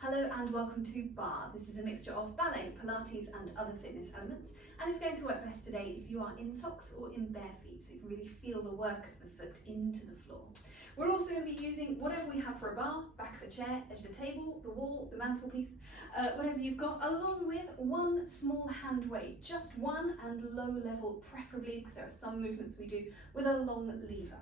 Hello and welcome to Barre. This is a mixture of ballet, Pilates and other fitness elements, and it's going to work best today if you are in socks or in bare feet, so you can really feel the work of the foot into the floor. We're also going to be using whatever we have for a bar, back of a chair, edge of a table, the wall, the mantelpiece, whatever you've got, along with one small hand weight, just one, and low level preferably, because there are some movements we do with a long lever.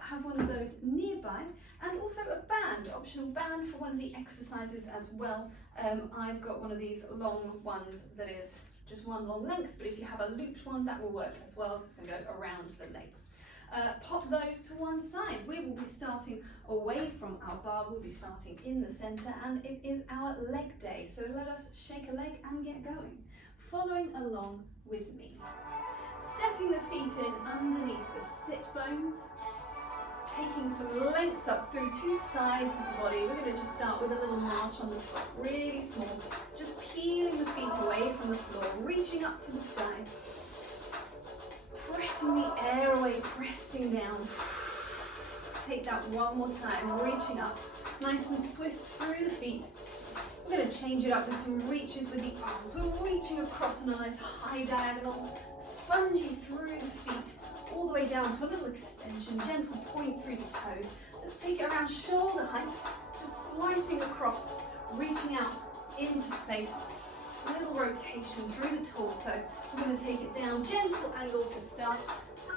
Have one of those nearby, and also a band, optional band for one of the exercises as well. I've got one of these long ones that is just one long length, but if you have a looped one that will work as well, so it's going to go around the legs. Pop those to one side. We will be starting away from our bar, we'll be starting in the centre, and it is our leg day, so let us shake a leg and get going. Following along with me. Stepping the feet in underneath the sit bones, taking some length up through two sides of the body. We're going to just start with a little march on the spot, really small, just peeling the feet away from the floor, reaching up for the sky, pressing the air away, pressing down. Take that one more time, reaching up, nice and swift through the feet. We're going to change it up with some reaches with the arms. We're reaching across on a nice high diagonal, spongy through the feet, all the way down to a little extension, gentle point through the toes. Let's take it around shoulder height, just slicing across, reaching out into space. A little rotation through the torso. We're going to take it down, gentle angle to start,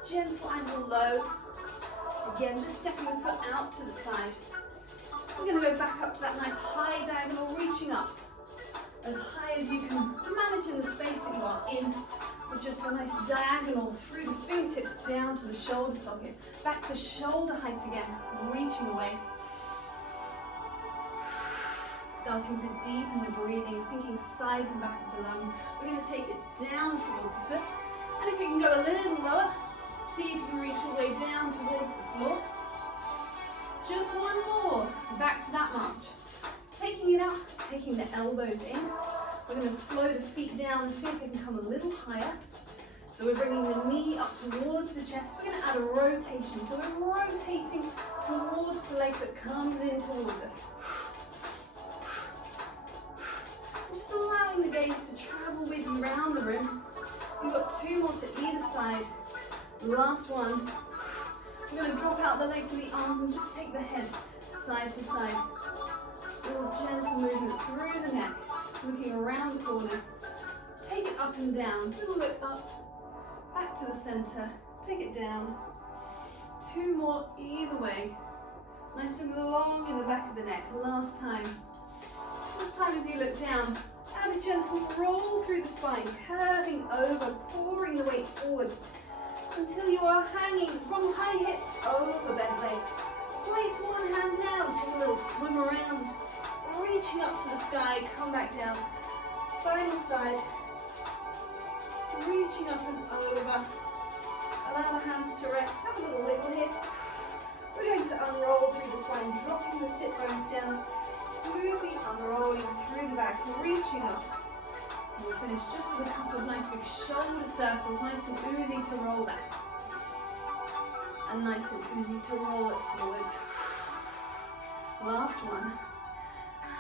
gentle angle low. Again, just stepping the foot out to the side. We're going to go back up to that nice high diagonal, reaching up as high as you can manage in the space that you are in, with just a nice diagonal through the fingertips down to the shoulder socket, back to shoulder height again, reaching away. Starting to deepen the breathing, thinking sides and back of the lungs. We're going to take it down towards the foot, and if you can go a little lower, see if you can reach all the way down towards the floor. Just one more, back to that march. Taking it out, taking the elbows in. We're going to slow the feet down and see if they can come a little higher. So we're bringing the knee up towards the chest. We're going to add a rotation. So we're rotating towards the leg that comes in towards us. Just allowing the gaze to travel with you around the room. We've got two more to either side. Last one. We're going to drop out the legs and the arms and just take the head side to side. Little gentle movements through the neck, looking around the corner. Take it up and down, little look up, back to the centre, take it down. Two more either way. Nice and long in the back of the neck. Last time. This time as you look down, add a gentle roll through the spine, curving over, pouring the weight forwards until you are hanging from high hips over bent legs. Place one hand down, take a little swim around, reaching up for the sky, come back down. Final side, reaching up and over. Allow the hands to rest, have a little wiggle here. We're going to unroll through the spine, dropping the sit bones down, smoothly unrolling through the back, reaching up. And we'll finish just with a couple of nice big shoulder circles, nice and oozy to roll back. And nice and oozy to roll it forwards. Last one.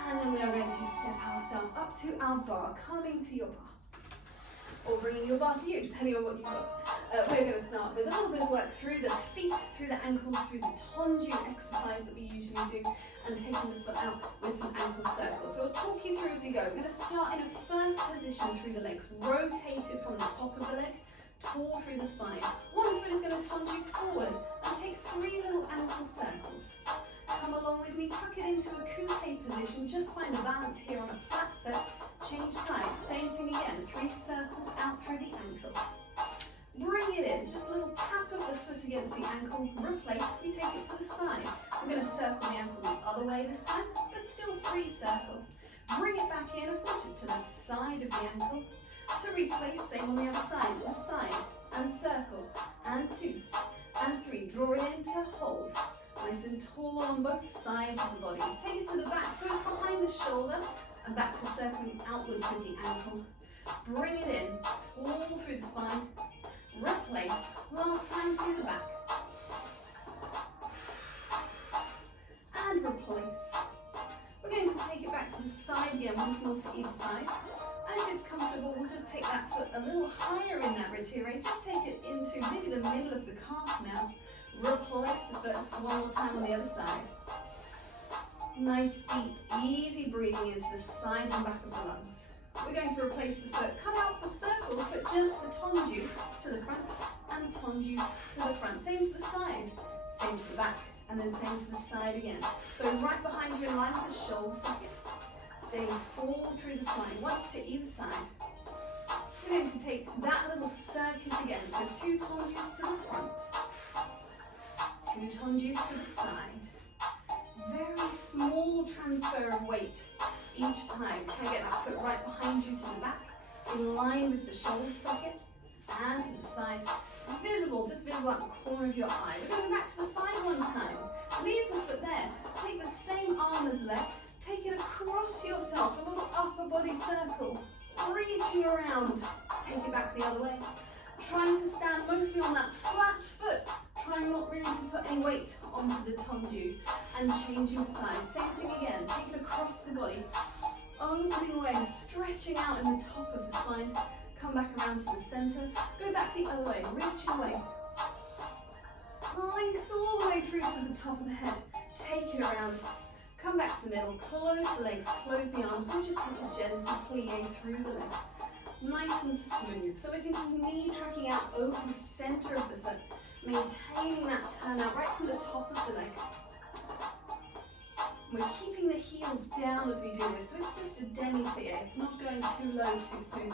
And then we are going to step ourselves up to our bar, coming to your bar. Or bringing your bar to you, depending on what you've got. We're going to start with a little bit of work through the feet, through the ankles, through the tonju exercise that we usually do, and taking the foot out with some ankle circles. So I'll talk you through as we go. We're going to start in a first position through the legs, rotated from the top of the leg, tall through the spine. One foot is going to tonju forward, and take 3 little ankle circles. Come along with me, tuck it into a coupe position, just find a balance here on a flat foot, change sides, same thing again, 3 circles out through the ankle. Bring it in, just a little tap of the foot against the ankle, replace, we take it to the side. We're going to circle the ankle the other way this time, but still 3 circles. Bring it back in, approach it to the side of the ankle. To replace, same on the other side, to the side, and circle, and 2, and 3. Draw it in to hold. Nice and tall on both sides of the body. Take it to the back so it's behind the shoulder and back to circling outwards with the ankle. Bring it in, tall through the spine. Replace, last time to the back. And replace. We're going to take it back to the side again, once more to either side. And if it's comfortable, we'll just take that foot a little higher in that retire. Just take it into maybe the middle of the calf now. Replace the foot one more time on the other side. Nice, deep, easy breathing into the sides and back of the lungs. We're going to replace the foot, cut out the circles, but just the tendu to the front and tendu to the front. Same to the side, same to the back, and then same to the side again. So right behind you in line with the shoulder socket. Staying tall through the spine, once to either side. We're going to take that little circus again. So 2 tendus to the front, 2 tendus to the side. Very small transfer of weight each time. Try to get that foot right behind you to the back, in line with the shoulder socket, and to the side. Visible, just visible at the corner of your eye. We're going back to the side one time. Leave the foot there. Take the same arm as leg. Take it across yourself, a little upper body circle. Reaching around. Take it back the other way. Trying to stand mostly on that flat foot. Trying not really to put any weight onto the tendu. And changing sides. Same thing again. Take it across the body. Opening away, stretching out in the top of the spine. Come back around to the center. Go back the other way, reaching away. Length all the way through to the top of the head. Take it around. Come back to the middle, close the legs, close the arms. We just take a gentle plie through the legs. Nice and smooth. So we're thinking knee tracking out over the center of the foot. Maintaining that turn out right from the top of the leg. We're keeping the heels down as we do this, so it's just a demi-plie. It's not going too low too soon.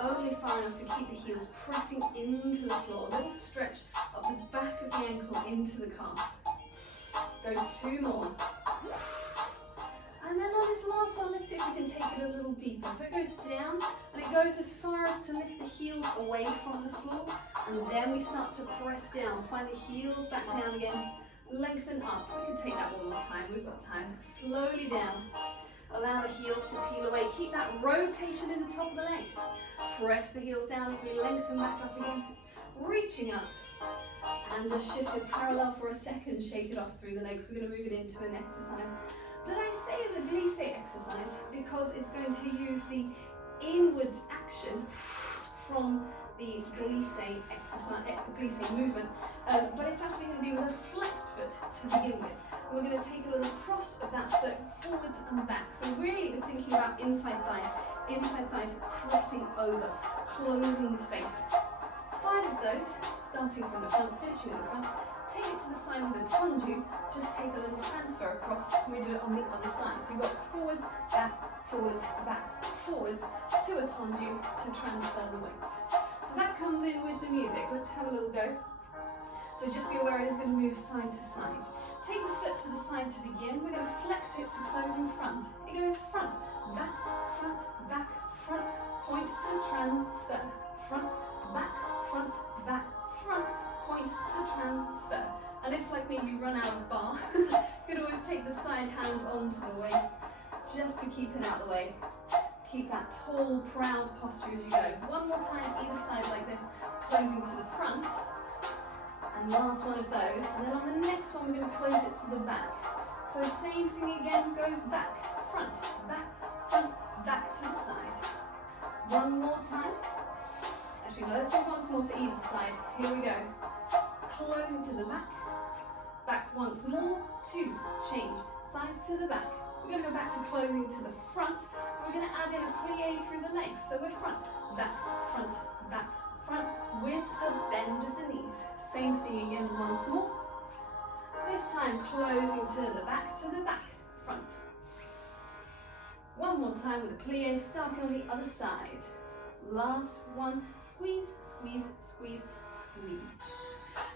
Only far enough to keep the heels pressing into the floor. A little stretch up the back of the ankle into the calf. Go 2 more. And then on this last one, let's see if we can take it a little deeper. So it goes down, and it goes as far as to lift the heels away from the floor. And then we start to press down. Find the heels back down again. Lengthen up. We can take that one more time. We've got time. Slowly down. Allow the heels to peel away. Keep that rotation in the top of the leg. Press the heels down as we lengthen back up again. Reaching up. And just shift it parallel for a second. Shake it off through the legs. We're going to move it into an exercise that I say is a glisse exercise because it's going to use the inwards action from the glisse exercise, glisse movement, but it's actually going to be with a flexed foot to begin with. And we're going to take a little cross of that foot forwards and back. So really we're thinking about inside thighs crossing over, closing the space. 5 of those, starting from the front, finishing in the front. Take it to the side with a tendu, just take a little transfer across, and we do it on the other side. So you've got forwards, back, forwards, to a tendu to transfer the weight. So that comes in with the music. Let's have a little go. So just be aware it is going to move side to side. Take the foot to the side to begin. We're going to flex it to close in front. It goes front, back, point to transfer. Front, back, point to transfer. And if, like me, you run out of bar, you could always take the side hand onto the waist just to keep it out of the way. Keep that tall, proud posture as you go. One more time, either side like this, closing to the front. And last one of those. And then on the next one, we're going to close it to the back. So same thing again, goes back, front, back to the side. One more time. Actually, no, let's go once more to either side. Here we go. Closing to the back once more, 2, change, side to the back. We're going to go back to closing to the front. We're going to add in a plie through the legs. So we're front, back, with a bend of the knees. Same thing again once more. This time closing to the back, front. One more time with a plie, starting on the other side. Last one, squeeze.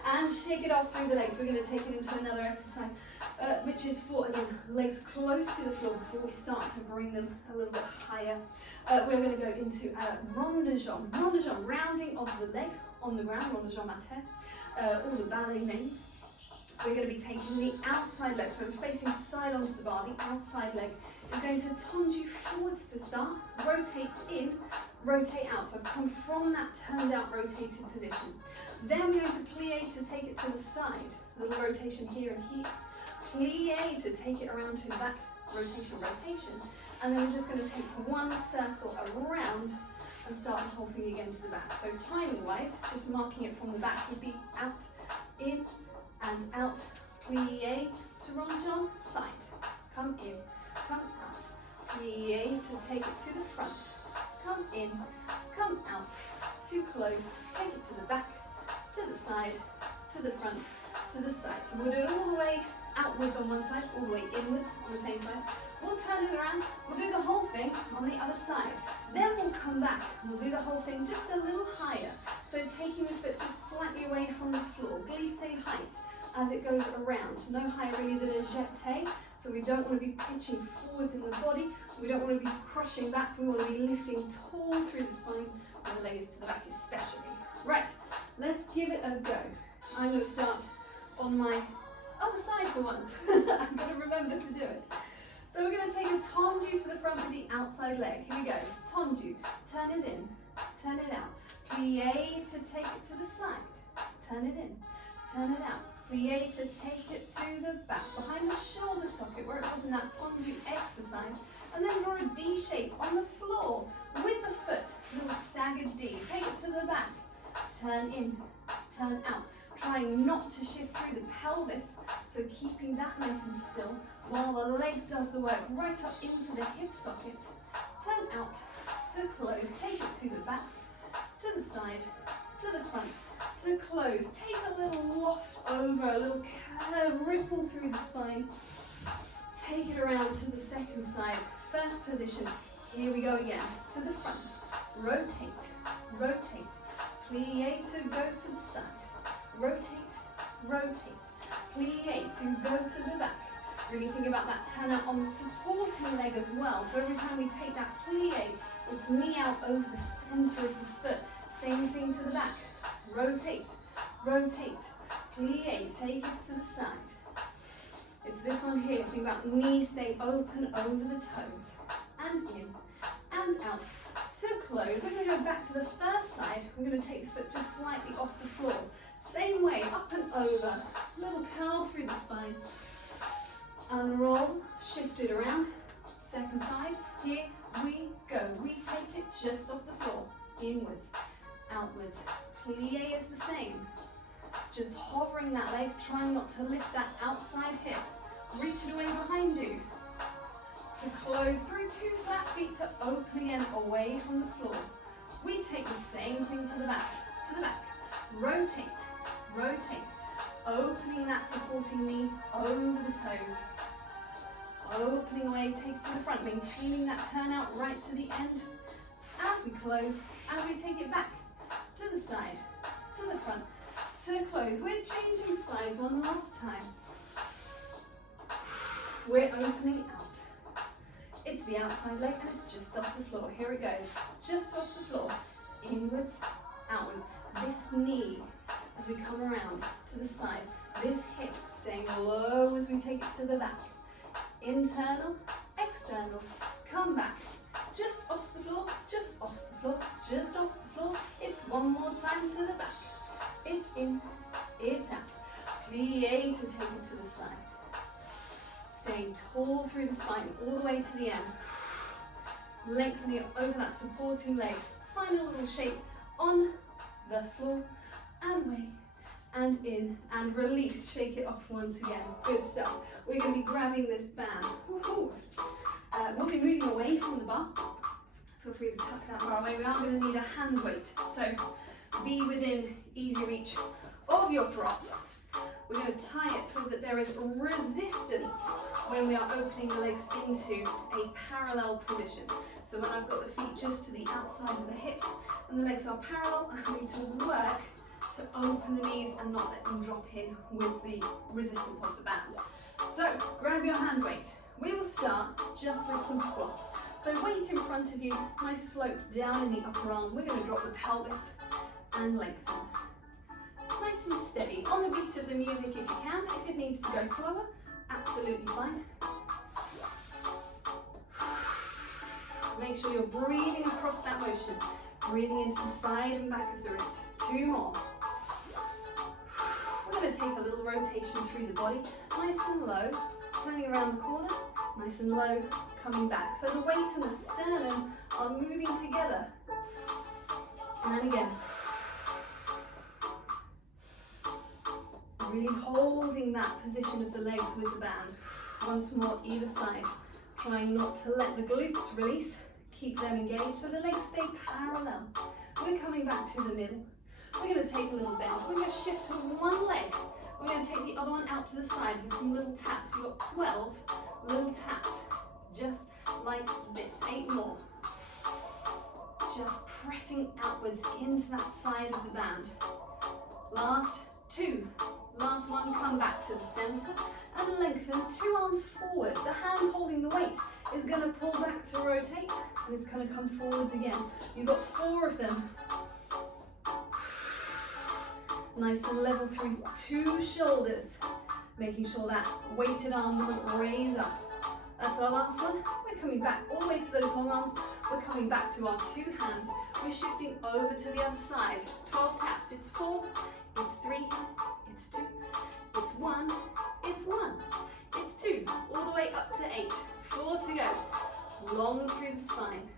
And shake it off through the legs. We're going to take it into another exercise, which is for, again, legs close to the floor before we start to bring them a little bit higher. We're going to go into rond-de-jambe. Rond-de-jambe, rounding of the leg on the ground, rond-de-jambe à terre, all the ballet names. We're going to be taking the outside leg, so we're facing side onto the bar. The outside leg is going to tendu forwards to start, rotate in, rotate out. So I've come from that turned out rotated position. Then we're going to plie to take it to the side. A little rotation here and here. Plie to take it around to the back, rotation. and then we're just going to take one circle around and start the whole thing again to the back. So timing wise, just marking it from the back would be out, in, and out, plie to rondejambe, side, come in, come out, plie to take it to the front, come in, come out, to close, take it to the back, to the side, to the front, to the side. So we'll do it all the way outwards on one side, all the way inwards on the same side. We'll turn it around, we'll do the whole thing on the other side. Then we'll come back and we'll do the whole thing just a little higher. So taking the foot just slightly away from the floor, glisse height as it goes around. No higher really than a jeté, so we don't want to be pitching forwards in the body. We don't want to be crushing back, we want to be lifting tall through the spine and the legs to the back especially. Right, let's give it a go. I'm going to start on my other side for once. I'm going to remember to do it. So we're going to take a tendu to the front with the outside leg. Here we go. Tendu. Turn it in. Turn it out. Plie to take it to the side. Turn it in. Turn it out. Plie to take it to the back. Behind the shoulder socket where it was in that tendu exercise. And then draw a D shape on the floor with the foot. A little staggered D. Take it to the back. Turn in. Turn out. Trying not to shift through the pelvis, so keeping that nice and still while the leg does the work right up into the hip socket. Turn out to close, take it to the back, to the side, to the front, to close. Take a little loft over, a little curve, ripple through the spine. Take it around to the second side. First position, here we go again, to the front. Rotate, rotate, plie to go to the side. Rotate, rotate, plie to go to the back. Really think about that turn out on the supporting leg as well. So every time we take that plie, it's knee out over the center of the foot. Same thing to the back. Rotate, rotate, plie, take it to the side. It's this one here. Think about knees staying open over the toes. And in, and out. To close, we're going to go back to the first side. We're going to take the foot just slightly off the floor. Same way, up and over, little curl through the spine. Unroll, shift it around. Second side, here we go. We take it just off the floor. Inwards, outwards. Plie is the same. Just hovering that leg, trying not to lift that outside hip. Reach it away behind you. To close through 2 flat feet to open again away from the floor. We take the same thing to the back, rotate, rotate, opening that supporting knee over the toes, opening away, take it to the front, maintaining that turn out right to the end. As we close, as we take it back, to the side, to the front, to close. We're changing sides one last time. We're opening out. It's the outside leg and it's just off the floor. Here it goes, just off the floor. Inwards, outwards. This knee, as we come around to the side. This hip staying low as we take it to the back. Internal, external, come back. Just off the floor, just off the floor, just off the floor. It's one more time to the back. It's in, it's out. Plie to take it to the side. Staying tall through the spine all the way to the end. Lengthening it over that supporting leg. Final little shape on the floor and away and in and release. Shake it off once again. Good stuff. We're going to be grabbing this band. We'll be moving away from the bar. Feel free to tuck that bar away. We are going to need a hand weight. So be within easy reach of your props. We're going to tie it so that there is resistance when we are opening the legs into a parallel position. So when I've got the feet just to the outside of the hips and the legs are parallel, I'm having to work to open the knees and not let them drop in with the resistance of the band. So grab your hand weight. We will start just with some squats. So weight in front of you, nice slope down in the upper arm. We're going to drop the pelvis and lengthen. Nice and steady, on the beat of the music if you can. If it needs to go slower, absolutely fine. Make sure you're breathing across that motion. Breathing into the side and back of the ribs. 2 more. We're going to take a little rotation through the body, nice and low, turning around the corner, Nice and low, coming back. So the weight and the sternum are moving together. And again. Really holding that position of the legs with the band. Once more, either side. Trying not to let the glutes release. Keep them engaged so the legs stay parallel. We're coming back to the middle. We're going to take a little bend. We're going to shift to one leg. We're going to take the other one out to the side with some little taps. You've got 12 little taps, just like this. 8 more. Just pressing outwards into that side of the band. Last 2. Last one, come back to the center and lengthen. 2 arms forward. The hand holding the weight is going to pull back to rotate and it's going to come forwards again. You've got 4 of them. Nice and level through 2 shoulders. Making sure that weighted arm doesn't raise up. That's our last one. We're coming back all the way to those long arms. We're coming back to our 2 hands. We're shifting over to the other side. 12 taps. It's 4, it's 3, it's 2, it's 1, it's 1, it's 2. All the way up to 8. 4 to go. Long through the spine.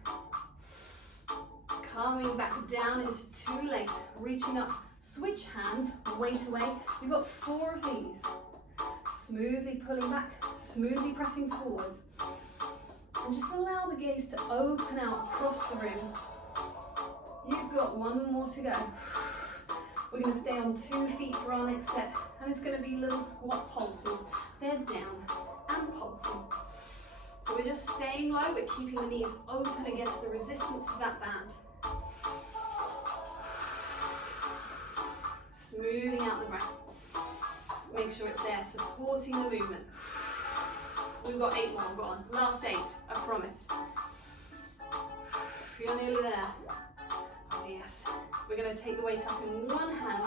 Coming back down into 2 legs. Reaching up. Switch hands, weight away. You've got 4 of these. Smoothly pulling back, smoothly pressing forwards. And just allow the gaze to open out across the room. You've got 1 more to go. We're going to stay on 2 feet for our next set. And it's going to be little squat pulses. They're down and pulsing. So we're just staying low. We're keeping the knees open against the resistance of that band. Smoothing out the breath. Make sure it's there, supporting the movement. We've got 8 more, go on. Last 8, I promise. You're nearly there. Oh yes. We're going to take the weight up in one hand,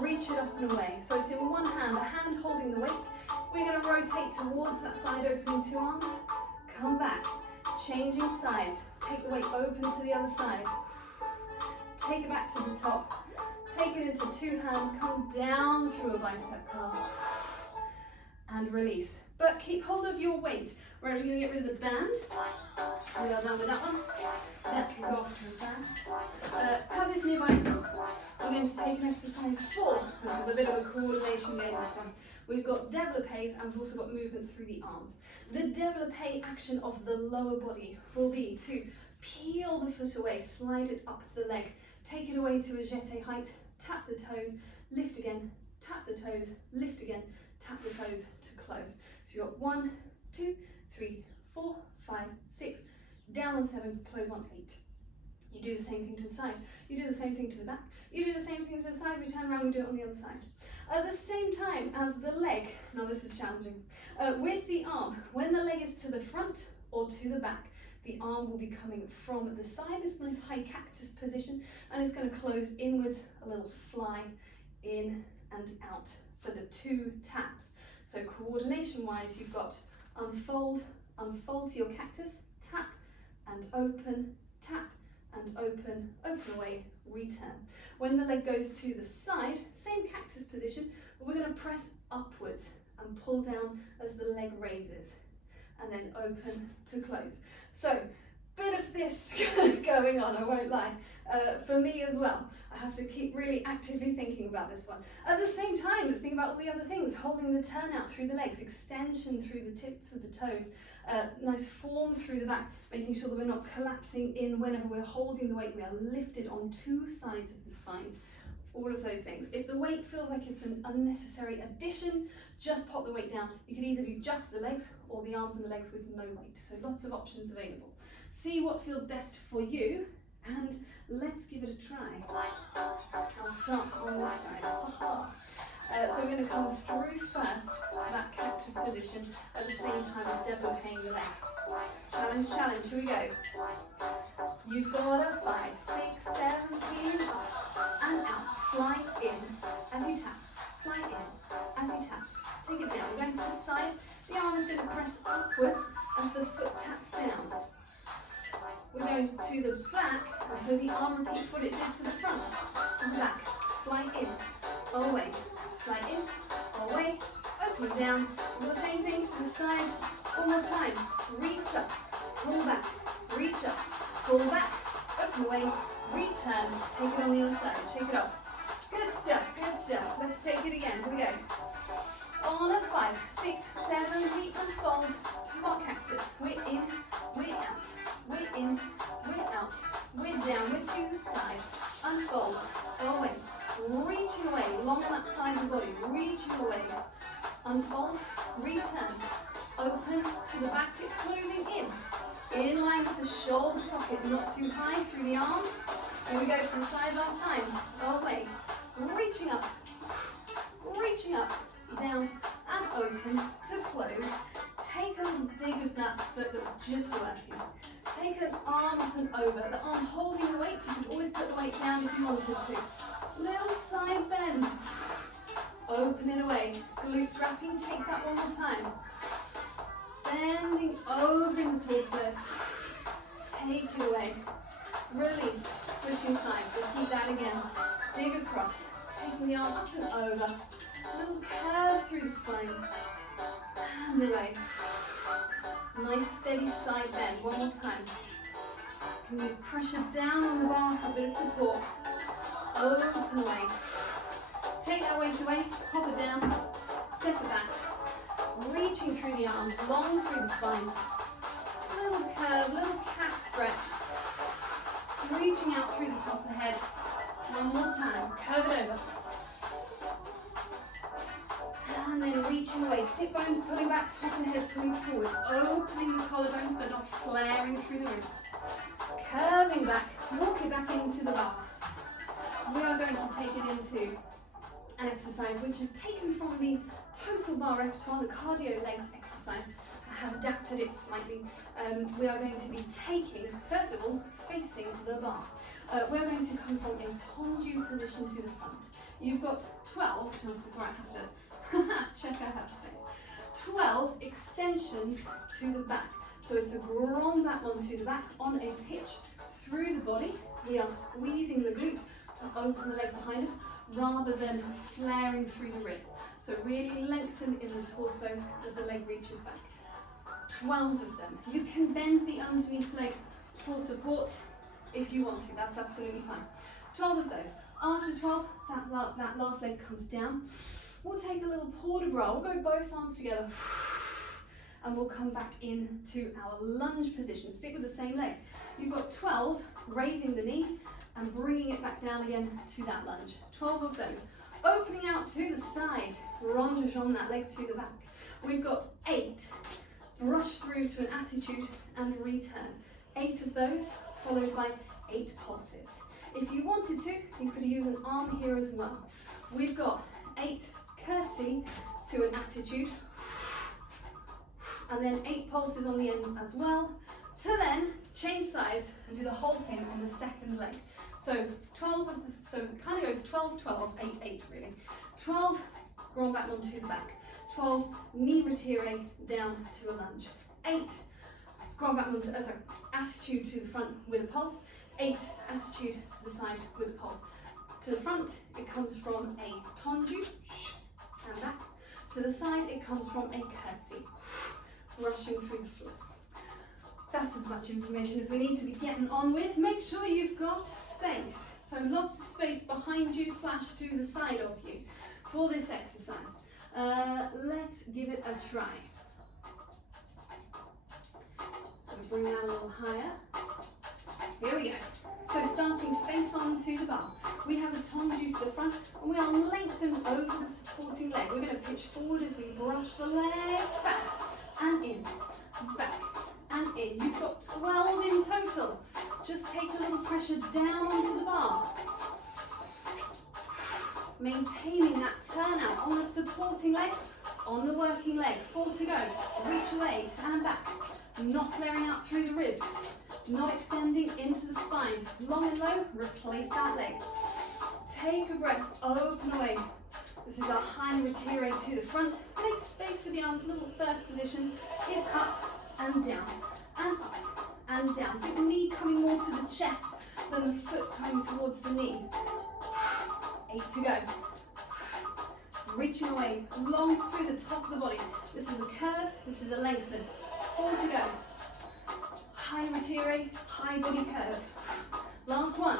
reach it up and away. So it's in one hand, the hand holding the weight. We're going to rotate towards that side, opening 2 arms. Come back, changing sides. Take the weight open to the other side. Take it back to the top. Take it into 2 hands, come down through a bicep curl and release. But keep hold of your weight. We're actually going to get rid of the band. We are done with that one. That can go off to the side. Have this nearby still. We're going to take an exercise 4. This is a bit of a coordination game, this one. We've got développés and we've also got movements through the arms. The développé action of the lower body will be to peel the foot away, slide it up the leg. Take it away to a jeté height, tap the toes, lift again, tap the toes, lift again, tap the toes to close. So you've got 1, 2, 3, 4, 5, 6, down on 7, close on 8. You do the same thing to the side, you do the same thing to the back, you do the same thing to the side, we turn around, we do it on the other side. At the same time as the leg, now this is challenging, with the arm, when the leg is to the front or to the back, the arm will be coming from the side, this nice high cactus position, and it's going to close inwards, a little fly in and out for the 2 taps. So coordination wise, you've got unfold, unfold to your cactus, tap and open, tap and open, open away, return. When the leg goes to the side, same cactus position, but we're going to press upwards and pull down as the leg raises, and then open to close. So, bit of this going on, I won't lie, for me as well. I have to keep really actively thinking about this one. At the same time, let's think about all the other things, holding the turnout through the legs, extension through the tips of the toes, nice form through the back, making sure that we're not collapsing in whenever we're holding the weight, we are lifted on 2 sides of the spine. All of those things. If the weight feels like it's an unnecessary addition, just pop the weight down. You can either do just the legs or the arms and the legs with no weight. So lots of options available. See what feels best for you and let's give it a try. I'll start on this side. So we're going to come through first to that cactus position at the same time as développéing the leg. Challenge, challenge, here we go. You've got a 5, 6, 7, in, and out. Fly in as you tap. Fly in as you tap. Take it down. We're going to the side. The arm is going to press upwards as the foot taps down. We're going to the back, and so the arm repeats what it did to the front. To the back. Fly in, away. Fly in, away, open down. Do the same thing to the side One more time. Reach up, pull back, reach up, pull back, open away, return, take it on the other side, shake it off. Good stuff, good stuff. Let's take it again. Here we go. On a 5, 6, 7, we unfold to our cactus. We're in, we're out, we're in, we're out, we're down, we're to the side. Unfold, away, reaching away, along that side of the body, reaching away. Unfold, return, open to the back, it's closing in line with the shoulder socket, not too high through the arm. And we go to the side last time, away, reaching up, down and open to close. Take a little dig of that foot that was just working. Take an arm up and over, the arm holding the weight, you could always put the weight down if you wanted to. Little side bend. Open it away, glutes wrapping, take that one more time. Bending over in the torso, take it away. Release, switching sides, we'll keep that again. Dig across, taking the arm up and over. Little curve through the spine, and away. Nice steady side bend, one more time. You can use pressure down on the bar for a bit of support. Open away. Take that weight away, pop it down, step it back. Reaching through the arms, long through the spine. Little curve, little cat stretch. Reaching out through the top of the head. One more time, curve it over. And then reaching away, sit bones pulling back, top of the head pulling forward. Opening the collarbones but not flaring through the ribs. Curving back, walk it back into the bar. We are going to take it into an exercise which is taken from the Total Barre repertoire, the cardio legs exercise. I have adapted it slightly. We are going to be taking, first of all, facing the bar. We're going to come from a tendu position to the front. You've got 12, this is where I have to check I have space. 12 extensions to the back. So it's a grand back one to the back on a pitch through the body. We are squeezing the glutes to open the leg behind us rather than flaring through the ribs. So really lengthen in the torso as the leg reaches back. 12 of them. You can bend the underneath leg for support if you want to, that's absolutely fine. 12 of those. After 12, that last leg comes down. We'll take a little port de bras, we'll go both arms together and we'll come back into our lunge position. Stick with the same leg. You've got 12, raising the knee and bringing it back down again to that lunge. 12 of those. Opening out to the side, ronde de jambe that leg to the back. We've got 8, brush through to an attitude and return. 8 of those, followed by 8 pulses. If you wanted to, you could use an arm here as well. We've got 8 curtsy to an attitude, and then 8 pulses on the end as well, to then change sides and do the whole thing on the second leg. So 12 of the, so it kind of goes 12, 12, 8, 8 really. 12, grand back one to the back. 12, knee retire down to a lunge. 8, grand back one to, attitude to the front with a pulse. 8, attitude to the side with a pulse. To the front, it comes from a tendu, and back. To the side, it comes from a curtsy, rushing through the floor. That's as much information as we need to be getting on with. Make sure you've got space. So lots of space behind you / to the side of you for this exercise. Let's give it a try. So bring that a little higher. Here we go. So starting face on to the bar. We have a tendu to the front and we are lengthened over the supporting leg. We're going to pitch forward as we brush the leg back and in, back and in. You've got 12 in total. Just take a little pressure down onto the bar. Maintaining that turnout on the supporting leg, on the working leg. 4 to go. Reach away and back. Not flaring out through the ribs. Not extending into the spine. Long and low, replace that leg. Take a breath, open away. This is our high retire to the front. Make space with the arms, little first position. It's up and down, and up and down. Think the knee coming more to the chest than the foot coming towards the knee. 8 to go. Reaching away, long through the top of the body. This is a curve, this is a lengthen. 4 to go. High retire, high body curve. Last one.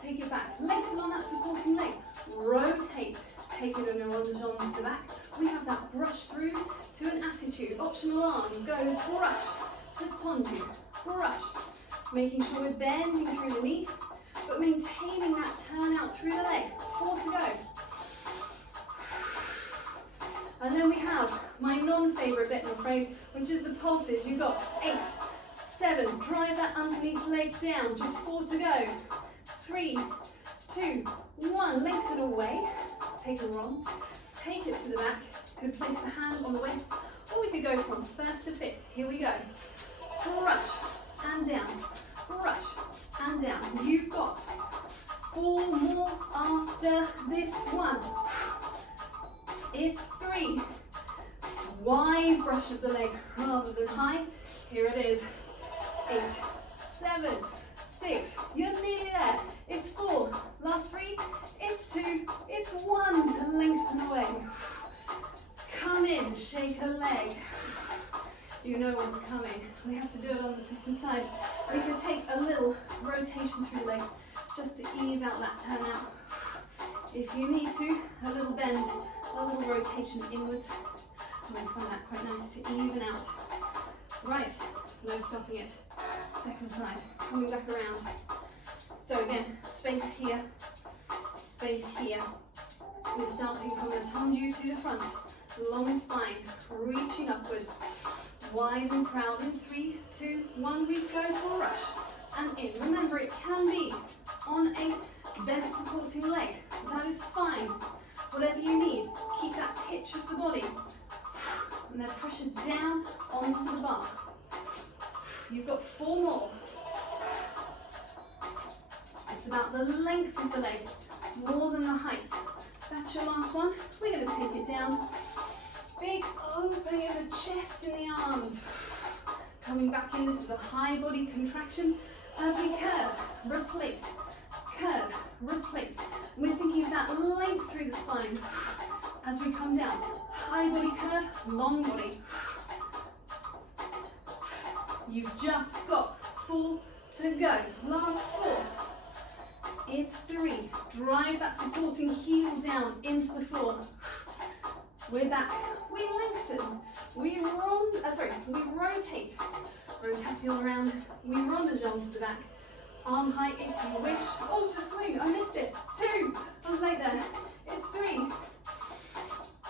Take it back. Lengthen on that supporting leg. Rotate. Take it on your arms to the back. We have that brush through to an attitude. Optional arm goes brush to tendu. Brush. Making sure we're bending through the knee, but maintaining that turn out through the leg. 4 to go. And then we have my non-favourite bit, I'm afraid, which is the pulses. You've got 8, 7, drive that underneath leg down, just 4 to go. 3, 2, 1, lengthen away, take a rond, take it to the back, could place the hand on the waist, or we could go from 1st to 5th. Here we go. Brush and down, brush and down. You've got 4 more after this one. It's 3. Wide brush of the leg rather than high. Here it is. 8, 7, 6. You're nearly there. It's 4. Last 3. It's 2. It's 1 to lengthen away. Come in, shake a leg. You know what's coming. We have to do it on the second side. We can take a little rotation through the legs just to ease out that turnout. If you need to, a little bend, a little rotation inwards. I always find that quite nice to even out. Right, no stopping it. Second side, coming back around. So again, space here, space here. We're starting from the tendu to the front. Long spine, reaching upwards. Wide and proud in 3, 2, 1. We go for rush and in. Remember, it can be on a bent supporting leg. That is fine. Whatever you need, keep that pitch of the body. And then pressure down onto the bar. You've got 4 more. It's about the length of the leg, more than the height. That's your last one. We're going to take it down. Big opening of the chest and the arms. Coming back in, this is a high body contraction as we curve, replace, curve, replace. We're thinking of that length through the spine as we come down. High body curve, long body. You've just got 4 to go. Last 4. It's 3. Drive that supporting heel down into the floor. We're back. We lengthen. We rotate. Rotation around. We rondage to the back. Arm height if you wish. Oh, to swing. I missed it. 2. I was late there. It's 3.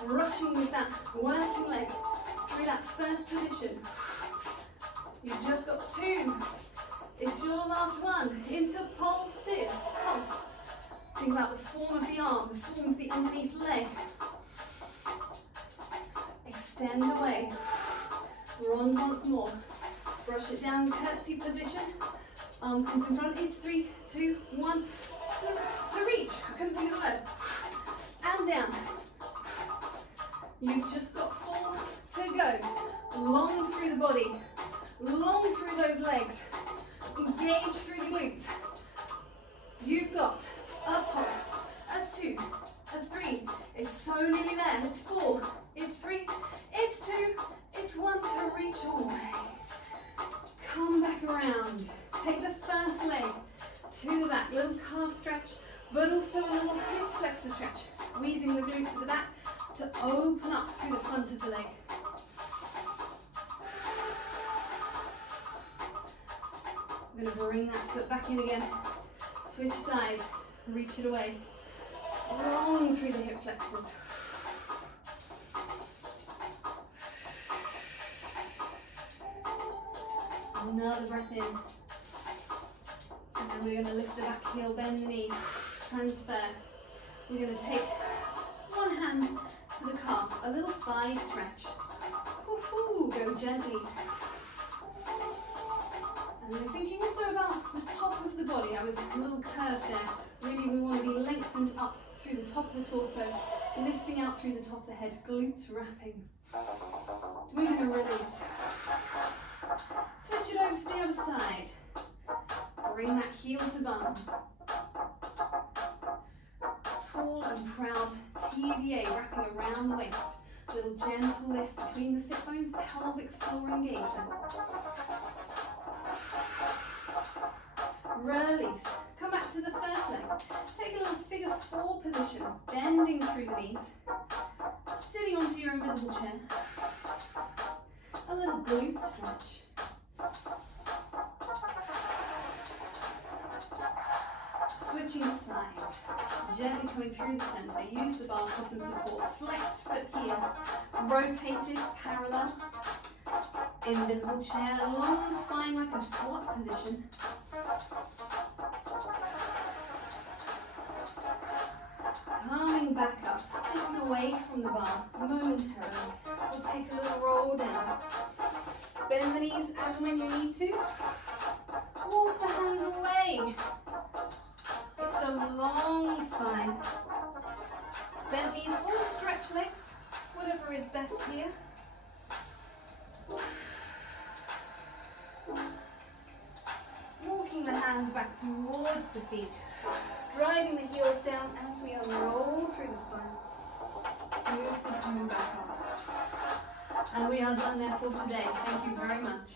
Rushing with that working leg through that first position. You've just got 2. It's your last one. Into pulses. Pulse. Think about the form of the arm, the form of the underneath leg. Extend away. Rond once more. Brush it down, curtsy position. Arm comes in front. It's 3, 2, 1. To reach. I couldn't think of the word. And down. You've just got 4 to go. Long through the body. Long through those legs. Engage through the glutes. You've got a pulse, a 2, a 3. It's so nearly there. It's 4. It's 3. It's 2. It's 1 to reach away. Come back around. Take the first leg to the back. Little calf stretch, but also a little hip flexor stretch. Squeezing the glutes to the back to open up through the front of the leg. I'm going to bring that foot back in again. Switch sides. Reach it away. Long through the hip flexors. Another breath in. And then we're going to lift the back heel, bend the knee, transfer. We're going to take one hand to the calf, a little thigh stretch. Woo-hoo, go gently. And we're thinking also about the top of the body. I was a little curved there. Really, we want to be lengthened up through the top of the torso, lifting out through the top of the head, glutes wrapping. We're going to release. Switch it over to the other side. Bring that heel to bum. Tall and proud TVA wrapping around the waist. A little gentle lift between the sit bones, pelvic floor engaged. Release. Come back to the first leg. Take a little figure 4 position, bending through the knees, sitting onto your invisible chair. A little glute stretch. Switching sides, gently coming through the center. Use the bar for some support. Flexed foot here, rotated parallel. Invisible chair, long spine like a squat position. Coming back up, stepping away from the bar momentarily. We'll take a little roll down. Bend the knees as and when you need to. Walk the hands away. It's a long spine. Bend knees or stretch legs, whatever is best here. Walking the hands back towards the feet. Driving the heels down as we unroll through the spine. Smoothly coming back up. And we are done there for today. Thank you very much.